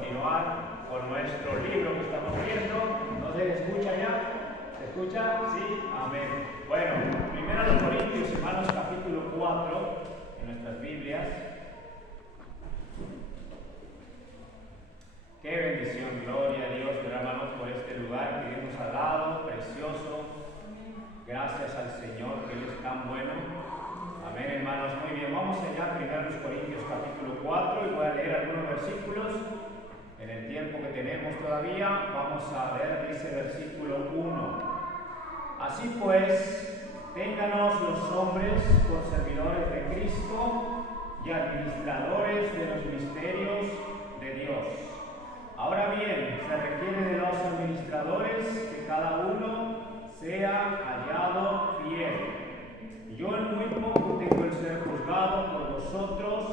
continuar con nuestro libro que estamos viendo. ¿No se escucha ya? ¿Se escucha? Sí, amén. Bueno, primero los Corintios, hermanos, capítulo 4, en nuestras Biblias. Qué bendición, gloria a Dios, hermanos, por este lugar que Dios nos ha dado, precioso. Gracias al Señor, que Él es tan bueno. Amén, hermanos. Muy bien, vamos allá, primero los Corintios capítulo 4, y voy a leer algunos versículos. En el tiempo que tenemos todavía, vamos a ver, dice versículo 1. Así pues, ténganos los hombres por servidores de Cristo y administradores de los misterios de Dios. Ahora bien, se requiere de los administradores que cada uno sea hallado fiel. Yo en muy poco tengo el ser juzgado por vosotros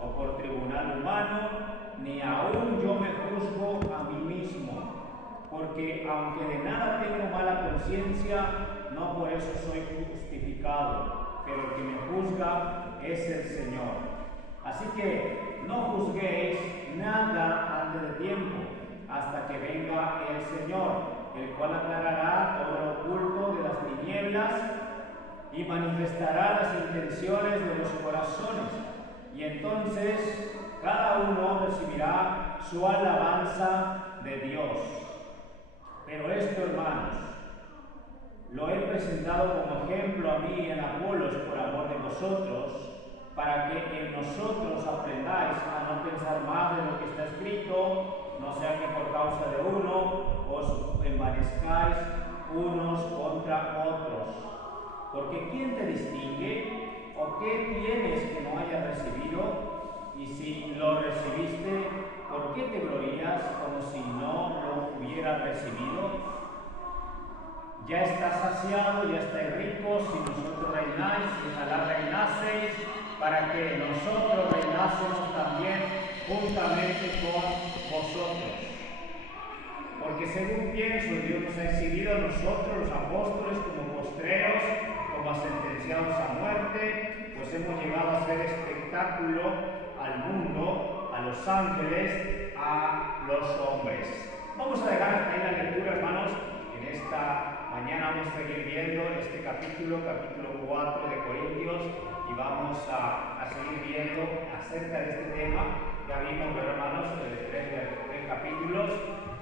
o por tribunal humano, ni aún yo me juzgo a mí mismo, porque aunque de nada tengo mala conciencia, no por eso soy justificado, pero el que me juzga es el Señor. Así que no juzguéis nada antes de tiempo, hasta que venga el Señor, el cual aclarará todo lo oculto de las tinieblas y manifestará las intenciones de los corazones. Y entonces cada uno recibirá su alabanza de Dios. Pero esto, hermanos, lo he presentado como ejemplo a mí en Apolos por amor de vosotros, para que en nosotros aprendáis a no pensar más de lo que está escrito, no sea que por causa de uno os envanezcáis unos contra otros. Porque ¿quién te distingue? ¿O qué tienes que no hayas recibido? Y si lo recibiste, ¿por qué te glorías como si no lo hubieras recibido? Ya estás saciado, ya estáis ricos, si nosotros reináis, y ojalá reinaseis, para que nosotros reinásemos también juntamente con vosotros. Porque según pienso, Dios nos ha exhibido a nosotros, los apóstoles, como postreros, como sentenciados a muerte, pues hemos llegado a ser espectáculo al mundo, a los ángeles, a los hombres. Vamos a dejar hasta ahí la lectura, hermanos. En esta mañana vamos a seguir viendo este capítulo 4 de Corintios, y vamos a seguir viendo acerca de este tema. Ya vimos, hermanos, tres capítulos,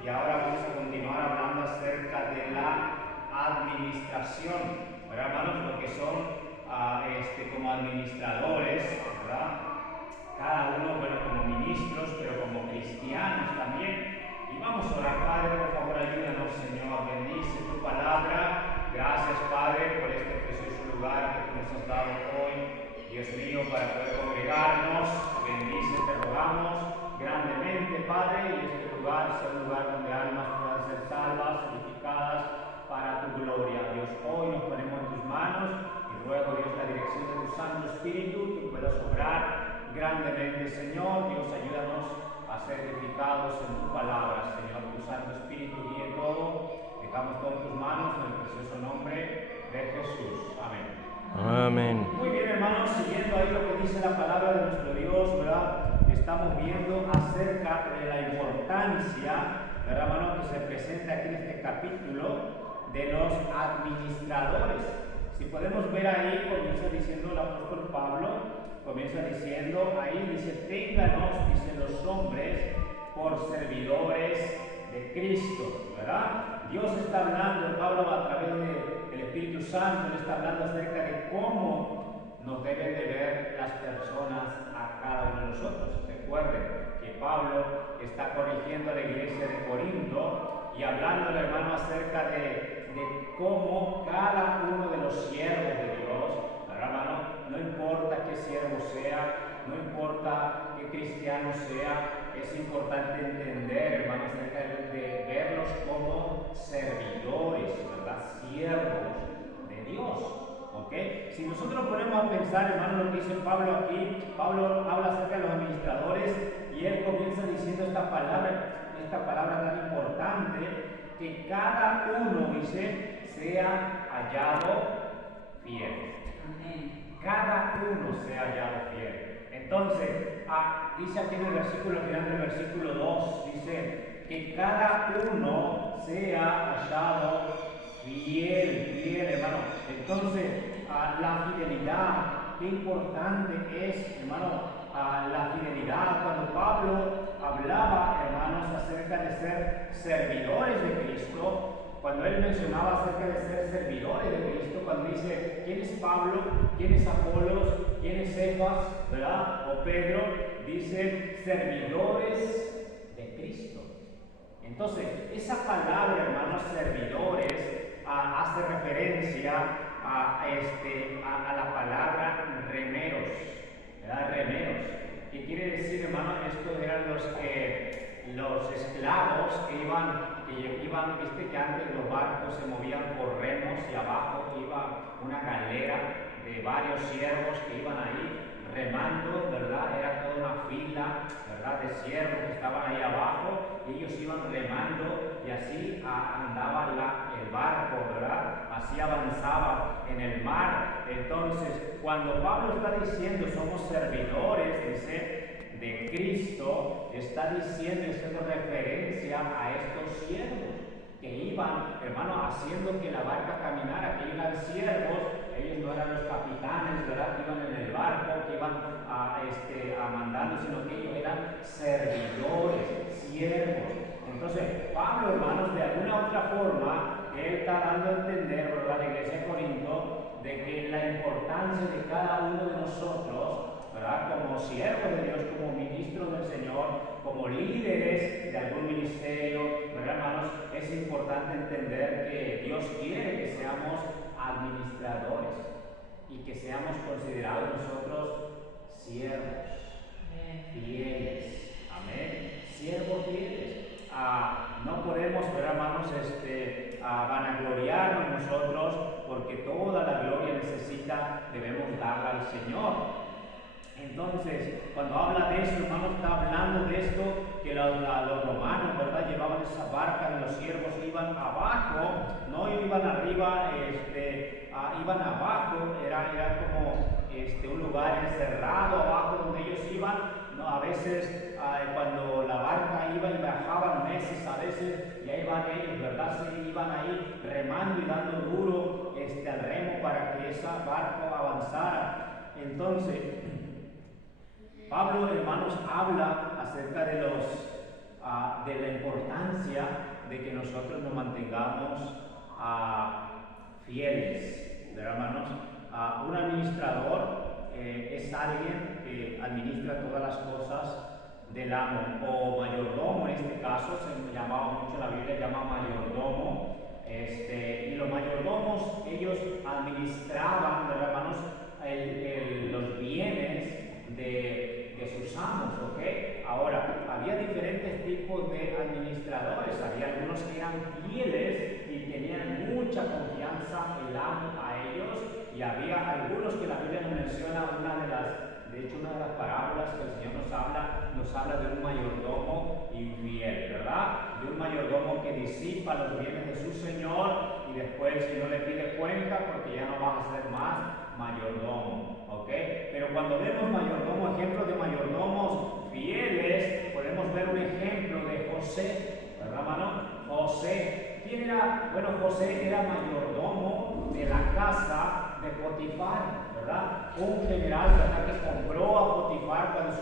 y ahora vamos a continuar hablando acerca de la administración, ¿verdad, hermanos? Lo que son como administradores, ¿verdad? Cada uno, bueno, como ministros, pero como cristianos también. Y vamos a orar. Padre, por favor, ayúdanos, Señor, bendice tu palabra. Gracias, Padre, por este precioso lugar que tú nos has dado hoy, Dios mío, para poder congregarnos. Bendice, te rogamos grandemente, Padre, y este lugar sea un lugar donde almas puedan ser salvas, edificadas para tu gloria. Dios, hoy nos ponemos en tus manos y ruego, Dios, la dirección de tu Santo Espíritu, que puedas obrar grandemente, Señor. Dios, ayúdanos a ser edificados en tu palabra, Señor. Tu Santo Espíritu guíe todo. Dejamos todo en tus manos, en el precioso nombre de Jesús. Amén. Amén. Muy bien, hermanos, siguiendo ahí lo que dice la palabra de nuestro Dios, ¿verdad? Estamos viendo acerca de la importancia, ¿verdad, hermano?, que se presenta aquí en este capítulo de los administradores. Si podemos ver ahí, comienza diciendo el apóstol Pablo, comienza diciendo ahí, dice, ténganos, dice, los hombres por servidores de Cristo, ¿verdad? Dios está hablando, Pablo, a través del Espíritu Santo, le está hablando acerca de cómo nos deben de ver las personas a cada uno de nosotros. Recuerden que Pablo está corrigiendo a la iglesia de Corinto y hablándole, hermano, acerca de cómo cada uno de los siervos de Dios, ¿verdad, hermano? No importa qué siervo sea, no importa qué cristiano sea, es importante entender, hermano, acerca de verlos como servidores, ¿verdad? Siervos de Dios, ¿ok? Si nosotros ponemos a pensar, hermano, lo que dice Pablo aquí, Pablo habla acerca de los administradores y él comienza diciendo esta palabra tan importante, que cada uno, dice, sea hallado fiel. Amén. Cada uno sea hallado fiel. Entonces, dice aquí en el versículo final del versículo 2, cada uno sea hallado fiel, hermano. Entonces, la fidelidad, qué importante es, hermano, la fidelidad. Cuando Pablo hablaba, hermanos, acerca de ser servidores de Cristo, cuando él mencionaba acerca de ser servidores de Cristo, cuando dice, ¿quién es Pablo? ¿Quién es Apolos? ¿Quién es Cefas? ¿Verdad? O Pedro, dice, servidores de Cristo. Entonces, esa palabra, hermanos, servidores, hace referencia a la palabra remeros, ¿verdad? Remeros, que quiere decir, hermano, estos eran los esclavos que iban, viste que antes los barcos se movían por remos y abajo iba una galera de varios siervos que iban ahí remando, ¿verdad? Era toda una fila, ¿verdad? De siervos que estaban ahí abajo y ellos iban remando y así andaba el barco, ¿verdad? Así avanzaba en el mar. Entonces, cuando Pablo está diciendo somos servidores, dice, de Cristo, está diciendo y haciendo referencia a estos siervos que iban, hermano, haciendo que la barca caminara, que iban siervos. Ellos no eran los capitanes, ¿verdad? Que iban en el barco, que iban mandando, sino que ellos eran servidores, siervos. Entonces, Pablo, hermanos, de alguna otra forma, él está dando a entender, ¿verdad?, a la iglesia de Corinto, de que la importancia de cada uno de nosotros, ¿verdad?, como siervos de Dios, como ministros del Señor, como líderes de algún ministerio, ¿verdad, hermanos? Es importante entender que Dios quiere que seamos administradores y que seamos considerados nosotros siervos fieles. Amén. Siervos fieles. No podemos, ¿verdad, hermanos, vanagloriarnos nosotros, porque toda la gloria debemos darla al Señor. Entonces, cuando habla de eso, hermano, está hablando de esto, que los romanos, ¿verdad?, llevaban esa barca y los siervos iban abajo, no iban arriba, iban abajo, era como un lugar encerrado abajo donde ellos iban, ¿no? A veces cuando la barca iba y bajaban meses, a veces ya iban ellos, ¿verdad?, se iban ahí remando y dando duro al remo para que esa barca avanzara. Entonces, Pablo, hermanos, habla acerca de la importancia de que nosotros nos mantengamos fieles, ¿verdad, hermanos? Un administrador es alguien que administra todas las cosas del amo, o mayordomo. En este caso se llamaba mucho, la Biblia llama mayordomo, y los mayordomos, ellos administraban, ¿verdad, hermanos?, los bienes de sus amos, ¿ok? Ahora, había diferentes tipos de administradores. Había algunos que eran fieles y tenían mucha confianza el amo a ellos, y había algunos que la Biblia nos menciona, una de las parábolas que el Señor nos habla de un mayordomo infiel, ¿verdad? De un mayordomo que disipa los bienes de su señor y después el Señor le pide cuenta porque ya no va a ser más mayordomo, ¿ok? Pero cuando vemos mayordomos, ejemplos de mayordomos fieles, podemos ver un ejemplo de José, ¿verdad, hermano? José, ¿quién era? Bueno, José era mayordomo de la casa de Potifar, ¿verdad? Un general, ¿verdad?, que compró a Potifar cuando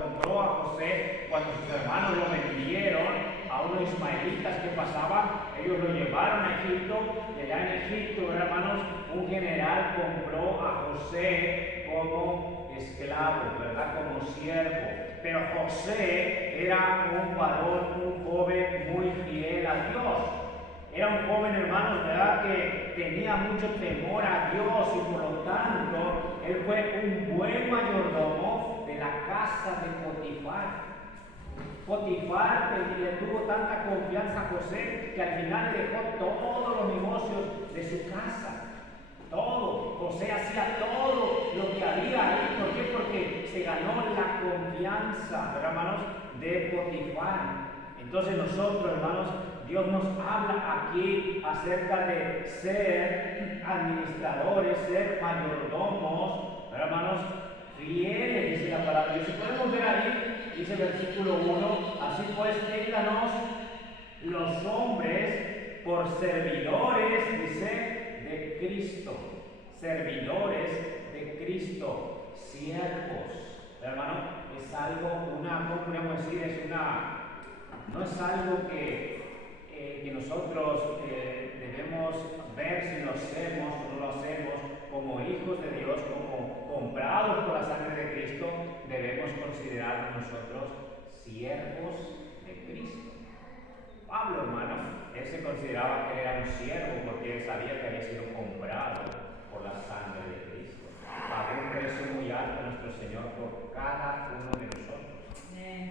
compró a José cuando sus hermanos lo vendieron a unos ismaelitas que pasaban. Ellos lo llevaron a Egipto, y allá en Egipto, hermanos, un general compró a José como esclavo, ¿verdad?, como siervo. Pero José era un varón, un joven muy fiel a Dios. Era un joven, hermanos, ¿verdad?, que tenía mucho temor a Dios, y por lo tanto, él fue un buen mayordomo de la casa de Potifar. Potifar le tuvo tanta confianza a José que al final dejó todos los negocios de su casa. Todo. José hacía todo lo que había ahí. ¿Por qué? Porque se ganó la confianza, ¿verdad, hermanos?, de Potifar. Entonces nosotros, hermanos, Dios nos habla aquí acerca de ser administradores, ser mayordomos, ¿verdad, hermanos?, fieles, dice la palabra. Y si podemos ver ahí dice el versículo 1, así pues, ténganos los hombres por servidores, dice, de Cristo. Servidores de Cristo, siervos. Hermano, es algo, ¿cómo podríamos decir? No es algo que nosotros debemos ver si lo hacemos o no lo hacemos. Como hijos de Dios, como comprados por la sangre de Cristo, debemos considerar nosotros siervos de Cristo. Pablo, hermano, él se consideraba que él era un siervo porque él sabía que había sido comprado por la sangre de Cristo. Pagó un precio muy alto a nuestro Señor por cada uno de nosotros.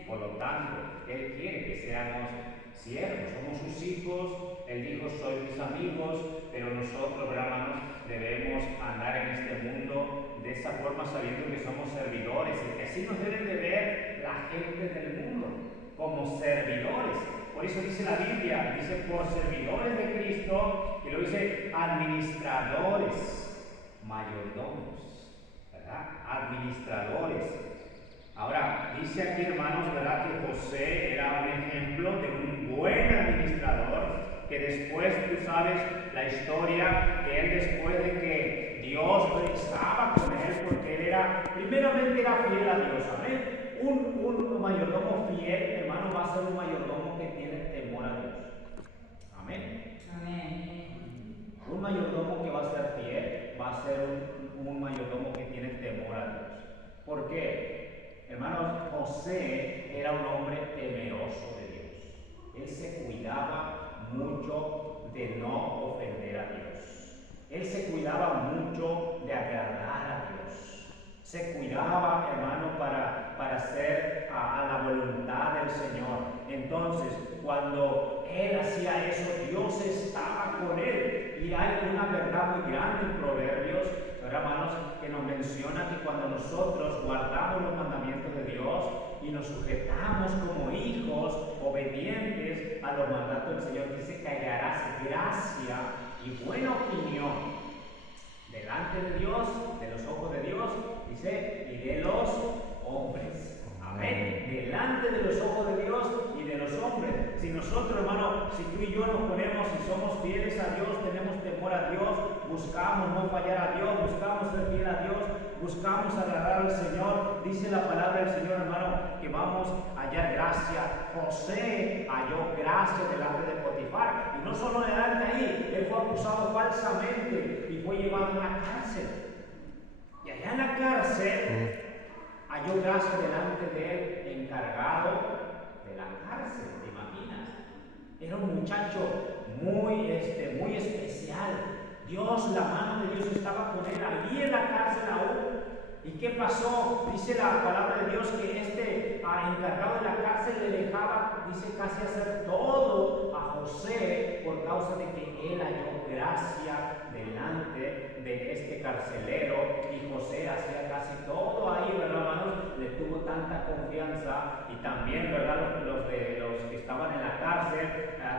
Por lo tanto, Él quiere que seamos siervos, somos sus hijos. Él dijo, soy mis amigos, pero nosotros, hermanos, debemos andar en este mundo de esa forma, sabiendo que somos servidores y que así nos deben de ver la gente del mundo, como servidores. Por eso dice la Biblia, dice por servidores de Cristo, y lo dice administradores, mayordomos, ¿verdad? Administradores. Ahora, dice aquí, hermanos, ¿verdad?, que José era un ejemplo de un buen administrador, que después, tú sabes la historia, que él después de que Dios estaba con él, porque él primeramente era fiel a Dios, amén. Un mayordomo fiel, hermano, va a ser un mayordomo que tiene temor a Dios. Amén. Amén. Un mayordomo que va a ser fiel, va a ser un mayordomo que tiene temor a Dios. ¿Por qué? Hermanos, José era un hombre temeroso de Dios. Él se cuidaba mucho de no ofender a Dios. Él se cuidaba mucho de agradar a Dios. Se cuidaba, hermano, para hacer a la voluntad del Señor. Entonces, cuando él hacía eso, Dios estaba con él. Y hay una verdad muy grande en Proverbios, hermanos, que nos menciona que cuando nosotros guardamos los mandamientos de Dios y nos sujetamos como hijos obedientes a los mandatos del Señor, dice que hallarás gracia y buena opinión delante de Dios, de los ojos de Dios, dice, y de los hombres. Amén. Delante de los ojos de Dios y de los hombres. Si nosotros, hermano, si tú y yo nos ponemos y somos fieles a Dios, tenemos temor a Dios, buscamos no fallar a Dios, buscamos ser fiel a Dios, buscamos agradar al Señor, dice la palabra del Señor, hermano, que vamos a hallar gracia. José halló gracia delante de Potifar, y no solo delante ahí, él fue acusado falsamente y fue llevado a la cárcel. Y allá en la cárcel halló gracia delante de él, encargado de la cárcel, ¿te imaginas? Era un muchacho muy especial. Dios, la mano de Dios estaba con él allí en la cárcel aún. ¿Y qué pasó? Dice la palabra de Dios que encargado de la cárcel le dejaba, dice, casi hacer todo a José por causa de que él halló gracia delante de este carcelero, y José hacía casi todo ahí, ¿verdad, hermanos? Le tuvo tanta confianza, y también, ¿verdad?, los que estaban en la cárcel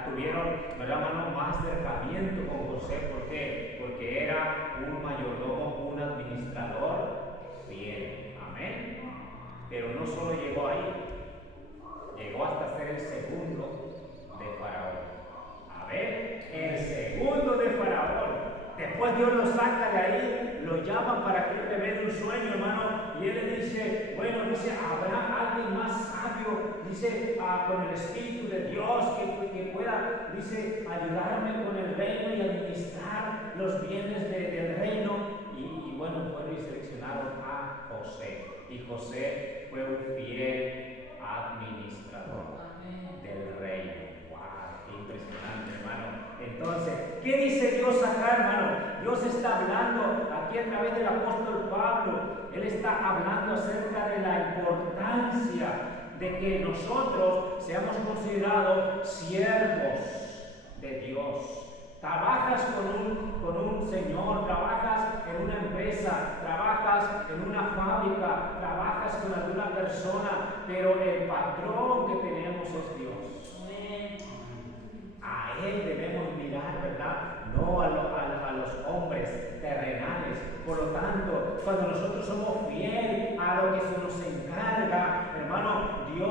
tuvieron, ¿verdad, hermano?, más acercamiento con José. ¿Por qué? Porque era un mayordomo, un administrador fiel. Amén. Pero no solo llegó ahí, llegó hasta ser el segundo de Faraón. A ver, el segundo de Faraón. Después Dios lo saca de ahí, lo llama para que él le vea un sueño, hermano, y él le dice, bueno, dice, ¿habrá alguien más sabio? Dice, con el Espíritu de Dios que pueda, dice, ayudarme con el reino y administrar los bienes del reino. Y bueno, fueron y seleccionaron a José. Y José fue un fiel administrador del reino. ¡Wow! ¡Qué impresionante, hermano! Entonces, ¿qué dice Dios acá, hermano? Dios está hablando aquí a través del apóstol Pablo. Él está hablando acerca de la importancia de que nosotros seamos considerados siervos de Dios. Trabajas con un señor, trabajas en una empresa, trabajas en una fábrica, trabajas con alguna persona, pero el patrón que tenemos es Dios. A Él debemos mirar, ¿verdad? No a los hombres terrenales. Por lo tanto, cuando nosotros somos fieles a lo que se nos encarga, hermano, Dios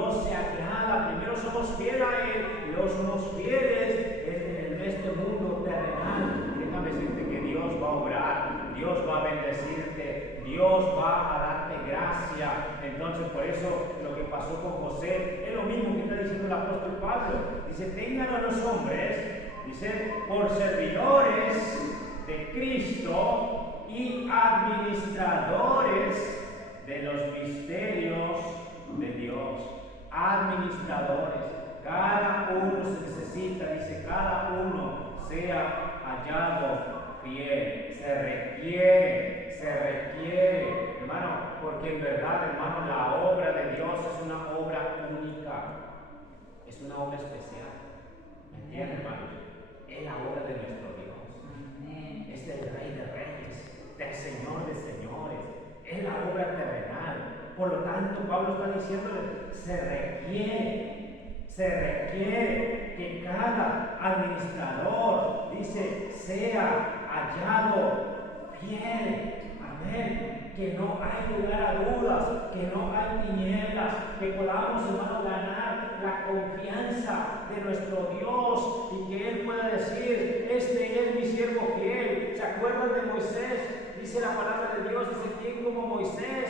eso lo que pasó con José es lo mismo que está diciendo el apóstol Pablo. Dice, tengan a los hombres, dice, por servidores de Cristo y administradores de los misterios de Dios. Administradores. Cada uno se necesita, dice, cada uno sea hallado fiel. Se requiere, hermano, porque en verdad, hermano, la obra de Dios es una obra única, es una obra especial. ¿Me entienden, hermanos? Es la obra de nuestro Dios. Es del Rey de Reyes, del Señor de Señores. Es la obra terrenal. Por lo tanto, Pablo está diciéndole, se requiere que cada administrador, dice, sea hallado fiel. Amén. Que no hay lugar a dudas, que no hay tinieblas, que podamos, hermano, ganar la confianza de nuestro Dios y que Él pueda decir, este es mi siervo fiel. ¿Se acuerdan de Moisés? Dice la palabra de Dios, dice, ¿quién como Moisés?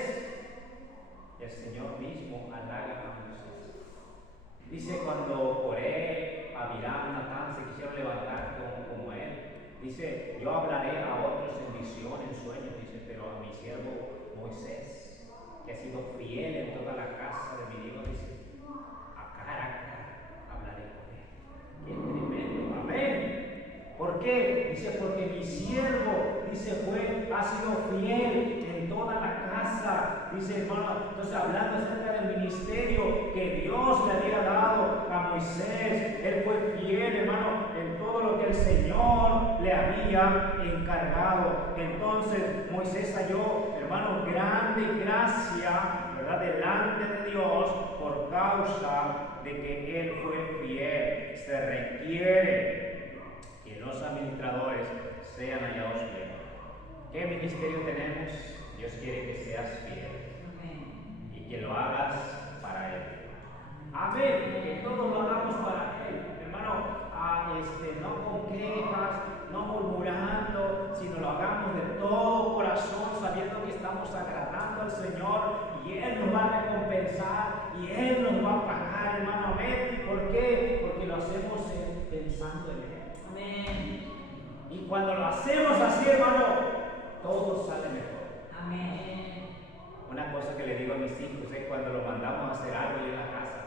El Señor mismo halaga a Moisés. Dice, cuando Coré, Abiram, Natán se quisieron levantar como él, dice, yo hablaré a otros en visión, en sueños, dice, pero a mi siervo Moisés, que ha sido fiel en toda la casa de mi Dios, dice, a cara hablaré con él. ¡Qué tremendo! ¡Amén! ¿Por qué? Dice, porque mi siervo, dice, ha sido fiel en toda la casa. Dice, hermano, entonces hablando acerca del ministerio que Dios le había dado a Moisés, él fue fiel, hermano, en todo lo que el Señor le había encargado. Entonces Moisés halló, hermano, grande gracia, ¿verdad?, delante de Dios por causa de que él fue fiel. Se requiere que los administradores sean hallados fieles. ¿Qué ministerio tenemos? Dios quiere que seas fiel y que lo hagas para Él. Amén. Que todo lo hagamos para Él, hermano. No con quejas, no murmurando, sino lo hagamos de todo corazón, sabiendo que estamos agradando al Señor y Él nos va a recompensar y Él nos va a pagar, hermano. Amén. ¿Por qué? Porque lo hacemos pensando en Él. Amén. Y cuando lo hacemos así, hermano, todo sale mejor. Amén. Una cosa que le digo a mis hijos es cuando los mandamos a hacer algo ahí en la casa,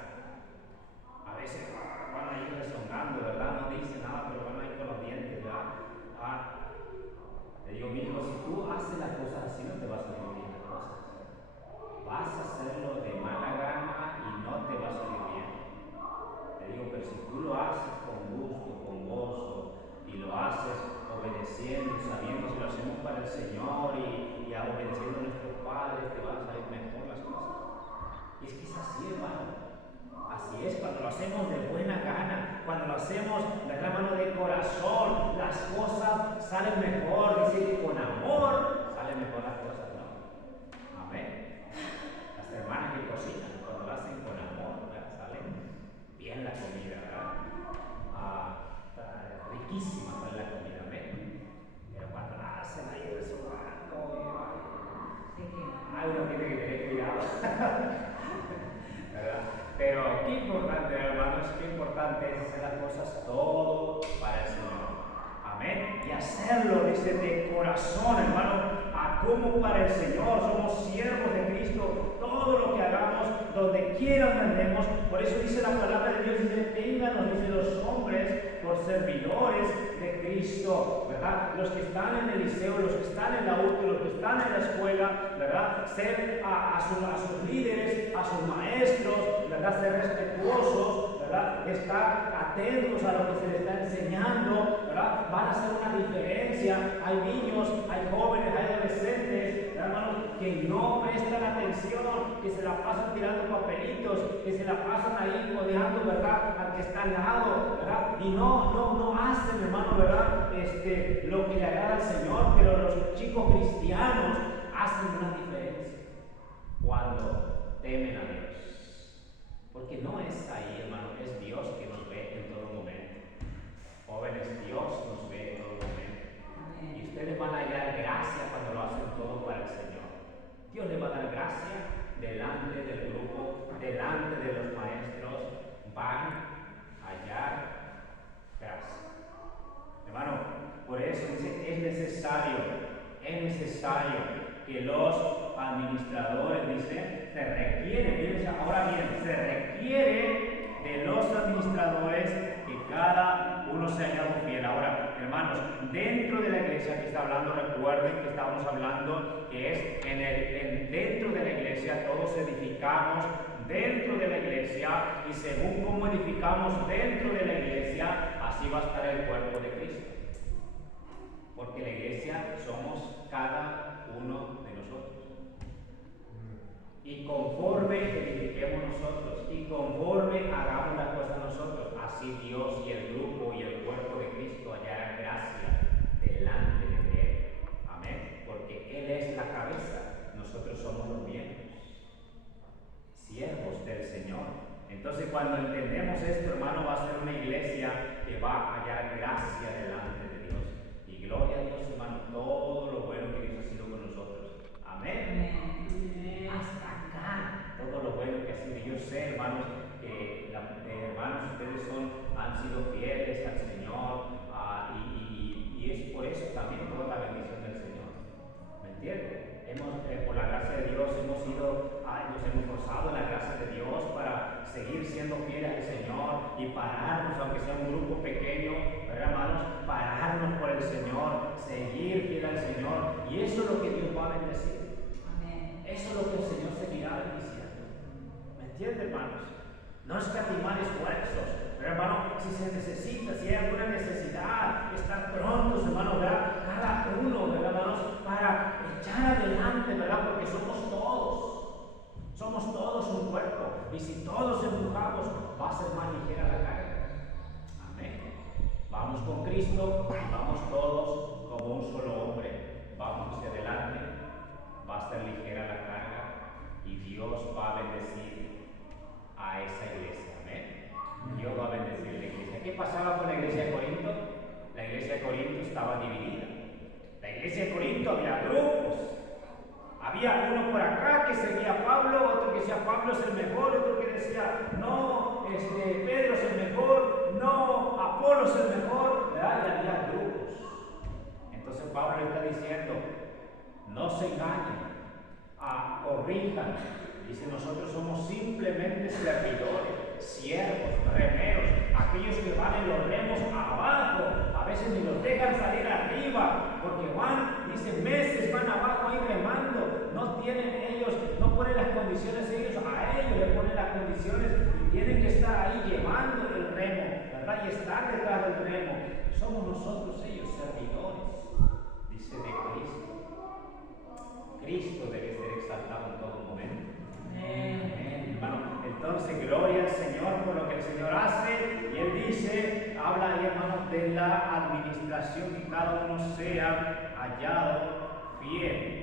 a veces van a ir rezongando, ¿verdad? No dicen nada, pero van a ir con los dientes, ¿verdad? Le digo, mi hijo, si tú haces las cosas así, no te vas a salir bien las cosas. Vas a hacerlo de mala gana y no te va a salir bien. Le digo, pero si tú lo haces con gusto, con gozo, y lo haces obedeciendo, sabiendo que lo hacemos para el Señor y obedeciendo a nuestros padres, te van a salir mejor las cosas. Y es que es así, hermano. Así es, cuando lo hacemos de buena gana, cuando lo hacemos, ¿verdad, hermano, de corazón, las cosas salen mejor. Dice que con amor salen mejor las cosas, ¿no? Amén. Las hermanas que cocinan, cuando lo hacen con amor, ¿verdad?, salen bien la comida, ¿verdad? Riquísima sale la comida, amén. Pero cuando la hacen ahí rezongando, uno tiene que tener cuidado. ¿Verdad? Pero qué importante, hermanos, qué importante es hacer las cosas todo para el Señor. Amén. Y hacerlo, dice, de corazón, hermano, como para el Señor. Somos siervos de Cristo. Todo lo que hagamos, donde quiera andemos. Por eso dice la palabra de Dios, dice, ténganos, dice, los hombres por servidores de Cristo, ¿verdad? Los que están en el liceo, los que están en la UTE, los que están en la escuela, ¿verdad? Ser a sus líderes, a sus maestros, ¿verdad? Ser respetuosos, ¿verdad? Estar atentos a lo que se les está enseñando, ¿verdad? Van a hacer una diferencia. Hay niños, hay jóvenes, hay adolescentes, hermanos, que no prestan atención, que se la pasan tirando papelitos, que se la pasan ahí codeando, ¿verdad?, al que está al lado, ¿verdad? Y no hacen, hermano, ¿verdad?, lo que le agrada al Señor. Pero los chicos cristianos hacen una diferencia cuando temen a Dios. Porque no es ahí, hermano, es Dios que nos ve en todo momento. Jóvenes, Dios nos ve en todo momento. Y ustedes van a hallar gracia cuando lo hacen todo para el Señor. Dios les va a dar gracia delante del grupo necesario que los administradores, dice, se requiere, ahora bien, se requiere de los administradores que cada uno se añada fiel. Ahora, hermanos, dentro de la iglesia que está hablando, recuerden que estamos hablando que es dentro de la iglesia, todos edificamos dentro de la iglesia, y según cómo edificamos dentro de la iglesia, así va a estar el cuerpo de Cristo. Porque la iglesia somos cada uno de nosotros. Y conforme edifiquemos nosotros, y conforme hagamos las cosas nosotros, así Dios y el grupo y el cuerpo de Cristo hallarán gracia delante de Él. Amén. Porque Él es la cabeza, nosotros somos los miembros, siervos del Señor. Entonces, cuando entendemos esto, hermano, va a ser una iglesia que va a hallar gracia delante de Dios. Y gloria a Dios, hermano, todo lo bueno que Dios ha sido con nosotros. Amén. Hasta acá, todo lo bueno que ha sido. Yo sé, hermanos, que hermanos, ustedes han sido fieles al Señor, y es por eso también toda la bendición del Señor. ¿Me entiendes? Por la gracia de Dios nos hemos forzado en la gracia de Dios para seguir siendo fieles al Señor y pararnos, aunque sea un grupo pequeño, ¿verdad, hermanos? Pararnos por el Señor, seguir fiel al Señor, y eso es lo que Dios va a bendecir. Amén. Eso es lo que el Señor seguirá bendiciendo. ¿Me entiende, hermanos? No escatimar esfuerzos, pero hermano, si se necesita, si hay alguna necesidad, estar prontos, hermano, ¿verdad? Cada uno, ¿verdad, hermanos? Para echar adelante, ¿verdad? Porque somos todos un cuerpo, y si todos empujamos, va a ser más ligera la carga. Amén. Vamos con Cristo y vamos todos como un solo hombre, vamos hacia adelante, va a ser ligera la carga y Dios va a bendecir a esa iglesia. Amén. Dios va a bendecir la iglesia. ¿Qué pasaba con la iglesia de Corinto? La iglesia de Corinto estaba dividida. La iglesia de Corinto había grupos. Había uno por acá que seguía a Pablo, otro que decía Pablo es el mejor, otro que decía no, Pedro es el mejor, no, Apolo es el mejor, ¿verdad? Y había grupos. Entonces Pablo le está diciendo, no se engañen, corrijan. Dice, nosotros somos simplemente servidores, siervos, remeros, aquellos que van en los remos abajo, a veces ni los dejan salir arriba, porque dice, meses van abajo ahí remando, no tienen ellos, no ponen las condiciones ellos, a ellos le ponen las condiciones y tienen que estar ahí llevando el remo, ¿verdad? Y estar detrás del remo. Somos nosotros ellos, servidores, dice, de Cristo. Cristo debe ser exaltado en todo momento. Amén, hermano. Entonces, gloria al Señor por lo que el Señor hace. Y Él dice, habla ahí, hermanos, de la administración, que cada uno sea hallado fiel.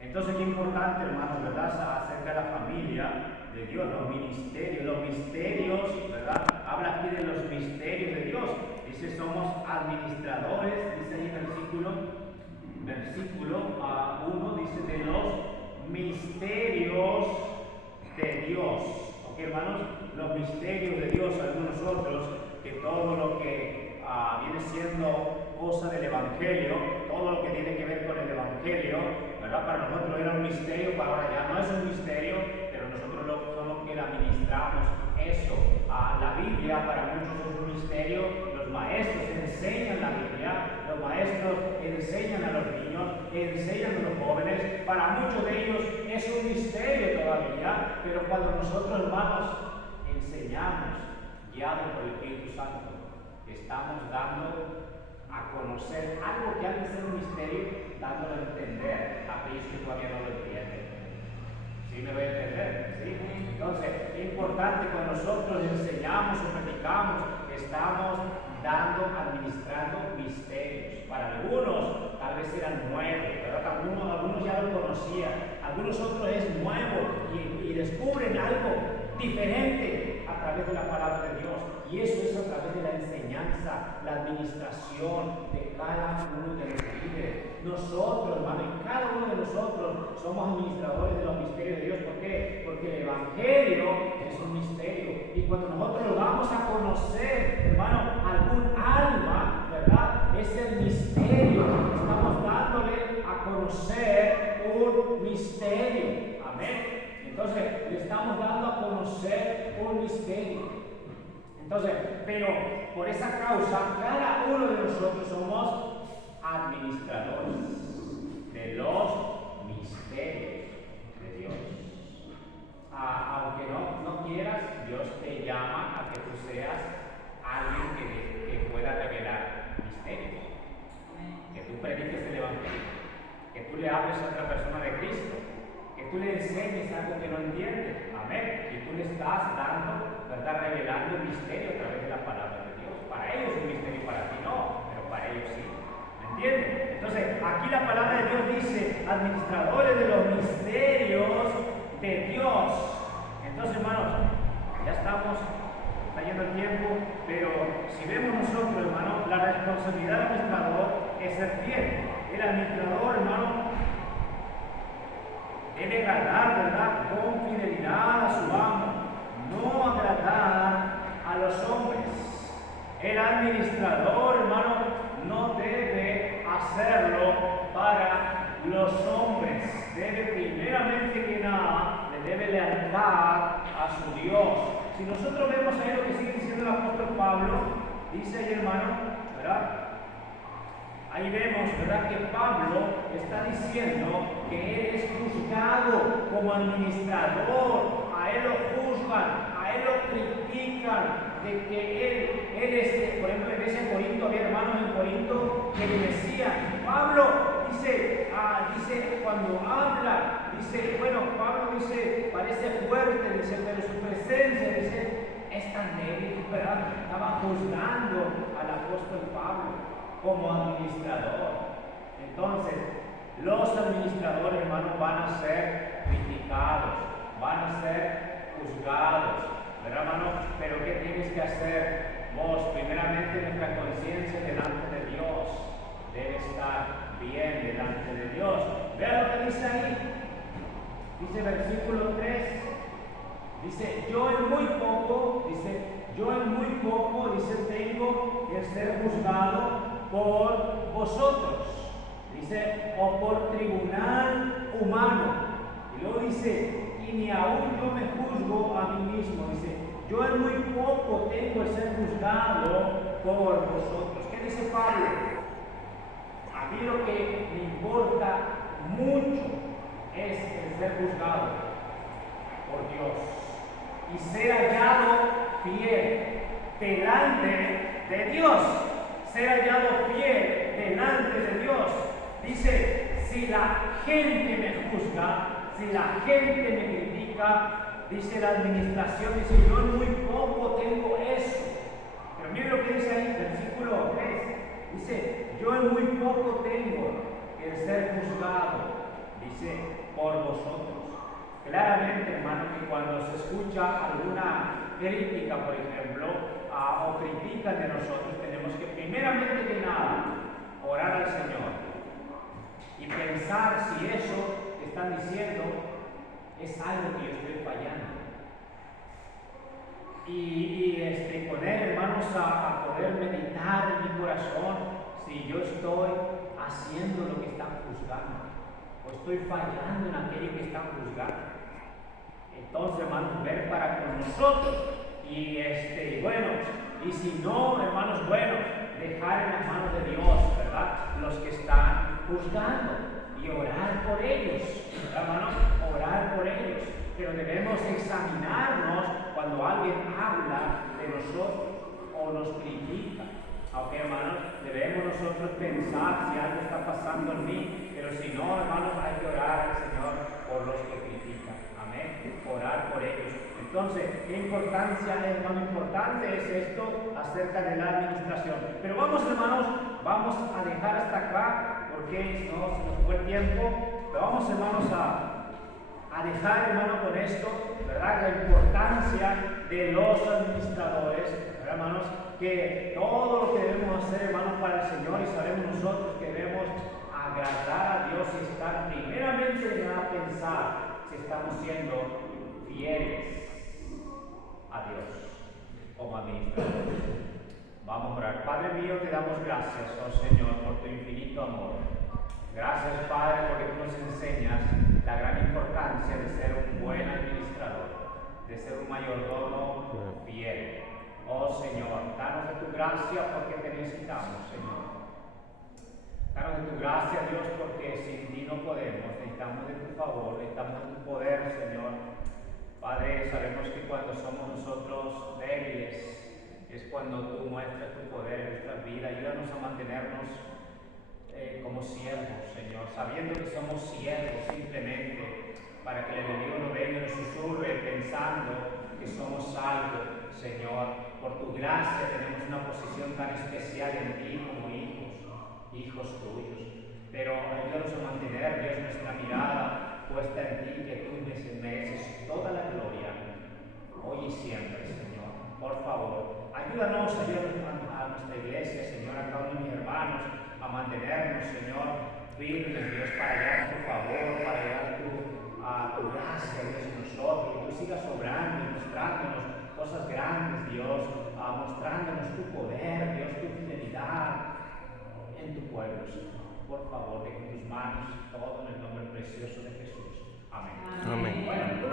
Entonces, qué importante, hermanos, ¿verdad? Acerca de la familia de Dios, los misterios, ¿verdad? Habla aquí de los misterios de Dios. Dice, somos administradores, dice ahí el versículo 1, dice, de los misterios de Dios. ¿Ok, hermanos? Los misterios de Dios, algunos otros, que todo lo que viene siendo cosa del Evangelio, todo lo que tiene que ver con el Evangelio, ¿verdad? Para nosotros era un misterio, para ahora ya no es un misterio, pero nosotros somos los que administramos eso. La Biblia para muchos es un misterio, los maestros enseñan la Biblia, los maestros enseñan a los niños, enseñan a los jóvenes, para muchos de ellos es un misterio todavía, pero cuando nosotros, hermanos, enseñamos, guiados por el Espíritu Santo, estamos dando a conocer algo que antes era un misterio, dándolo a entender a aquellos que todavía no lo entienden. ¿Sí me voy a entender? ¿Sí? Entonces, es importante cuando nosotros enseñamos o predicamos, estamos administrando misterios. Para algunos tal vez eran nuevos, ¿verdad? Algunos ya lo conocían, algunos otros es nuevo y descubren algo diferente a través de la palabra de Dios. Y eso es a través de la enseñanza, la administración de cada uno de los líderes. Nosotros, hermano, y cada uno de nosotros somos administradores de los misterios de Dios. ¿Por qué? Porque el Evangelio es un misterio. Y cuando nosotros lo vamos a conocer, hermano, algún alma conocer un misterio. Amén. Entonces, le estamos dando a conocer un misterio. Entonces, pero por esa causa, cada uno de nosotros somos administradores de los misterios de Dios. Aunque no quieras, Dios te llama a que tú seas alguien que pueda revelar misterios. Que tú prediques el Evangelio, que tú le hables a otra persona de Cristo, que tú le enseñes algo que no entiende. Amén. Y tú le estás dando, ¿verdad? Revelando el misterio a través de la palabra de Dios. Para ellos es un misterio, para ti no, pero para ellos sí. ¿Me entienden? Entonces, aquí la palabra de Dios dice, administradores de los misterios de Dios. Entonces, hermanos, ya estamos yendo el tiempo, pero si vemos nosotros, hermano, la responsabilidad del administrador es ser fiel. El administrador, hermano, debe agradar, ¿verdad?, con fidelidad a su amo, no agradar a los hombres. El administrador, hermano, no debe hacerlo para los hombres. Debe primeramente que nada, le debe lealtad a su Dios. Si nosotros vemos ahí lo que sigue diciendo el apóstol Pablo, dice ahí, hermano, ¿verdad? Ahí vemos, ¿verdad?, que Pablo está diciendo que él es juzgado como administrador. A él lo juzgan, a él lo critican, de que él es, por ejemplo, en ese Corinto, había hermanos en Corinto que le decían, Pablo, dice, cuando habla, dice, bueno, Pablo dice, parece fuerte, dice, pero su presencia, dice, es tan débil, ¿verdad? Estaba juzgando al apóstol Pablo como administrador. Entonces, los administradores, hermanos, van a ser criticados, van a ser juzgados, ¿verdad, hermano? Pero ¿qué tienes que hacer? Vos, primeramente, nuestra conciencia delante de Dios debe estar bien delante de Dios. Vean lo que dice ahí. Dice versículo 3. Dice, yo en muy poco, tengo que ser juzgado por vosotros. Dice, o por tribunal humano. Y luego dice, y ni aún yo me juzgo a mí mismo. Dice, yo en muy poco tengo que ser juzgado por vosotros. ¿Qué dice Pablo? A mí lo que me importa mucho es el ser juzgado por Dios y ser hallado fiel delante de Dios. Ser hallado fiel delante de Dios. Dice, si la gente me juzga, si la gente me critica, dice la administración, dice, yo en muy poco tengo eso. Pero miren lo que dice ahí, versículo 3. Dice, yo en muy poco tengo el ser juzgado, dice, por vosotros. Claramente, hermano, que cuando se escucha alguna crítica, por ejemplo, o critican de nosotros, tenemos que primeramente que nada orar al Señor y pensar si eso que están diciendo es algo que yo estoy fallando. Y poner, hermanos, a poder meditar en mi corazón si yo estoy haciendo lo que están juzgando o estoy fallando en aquello que están juzgando. Entonces, hermanos, ver para con nosotros y bueno, y si no, hermanos, bueno, dejar en las manos de Dios, ¿verdad?, los que están juzgando y orar por ellos, ¿verdad, hermanos? Orar por ellos. Pero debemos examinarnos cuando alguien habla de nosotros o nos critica. Aunque, hermanos, debemos nosotros pensar si algo está pasando en mí, pero si no, hermanos, hay que orar al Señor por los que critican. Amén. Orar por ellos. Entonces, ¿qué importancia, hermano, importante es esto acerca de la administración? Pero vamos, hermanos, vamos a dejar hasta acá, porque no se nos fue el tiempo. Pero vamos, hermanos, a dejar, hermano, con esto, ¿verdad?, la importancia de los administradores, ¿verdad, hermanos? Que todo lo que debemos hacer, hermanos, para el Señor, y sabemos nosotros que debemos agradar a Dios y estar primeramente en a pensar si estamos siendo fieles a Dios como administradores. Vamos a orar. Padre mío, te damos gracias, oh Señor, por tu infinito amor. Gracias, Padre, porque tú nos enseñas la gran importancia de ser un buen administrador, de ser un mayordomo fiel. Oh Señor, danos de tu gracia porque te necesitamos, Señor. Danos de tu gracia, Dios, porque sin ti no podemos. Necesitamos de tu favor, necesitamos de tu poder, Señor. Padre, sabemos que cuando somos nosotros débiles es cuando tú muestras tu poder en nuestras vidas. Ayúdanos a mantenernos como siervos, Señor, sabiendo que somos siervos simplemente, para que el enemigo no venga y nos susurre pensando que somos salvos, Señor. Por tu gracia tenemos una posición tan especial en ti como hijos tuyos. Pero ayúdanos a mantener, Dios, nuestra mirada puesta en ti, que tú mereces toda la gloria, hoy y siempre, Señor. Por favor, ayúdanos a nuestra iglesia, Señor, a cada uno de mis hermanos, a mantenernos, Señor, firmes, Dios, para hallar tu favor, para hallar tu gracia, Dios, en nosotros, que tú sigas obrando y mostrándonos cosas grandes, Dios, mostrándonos tu poder, Dios, tu fidelidad en tu pueblo, Señor. Por favor, de con tus manos todo en el nombre precioso de Jesús. Amén. Amén. Bueno,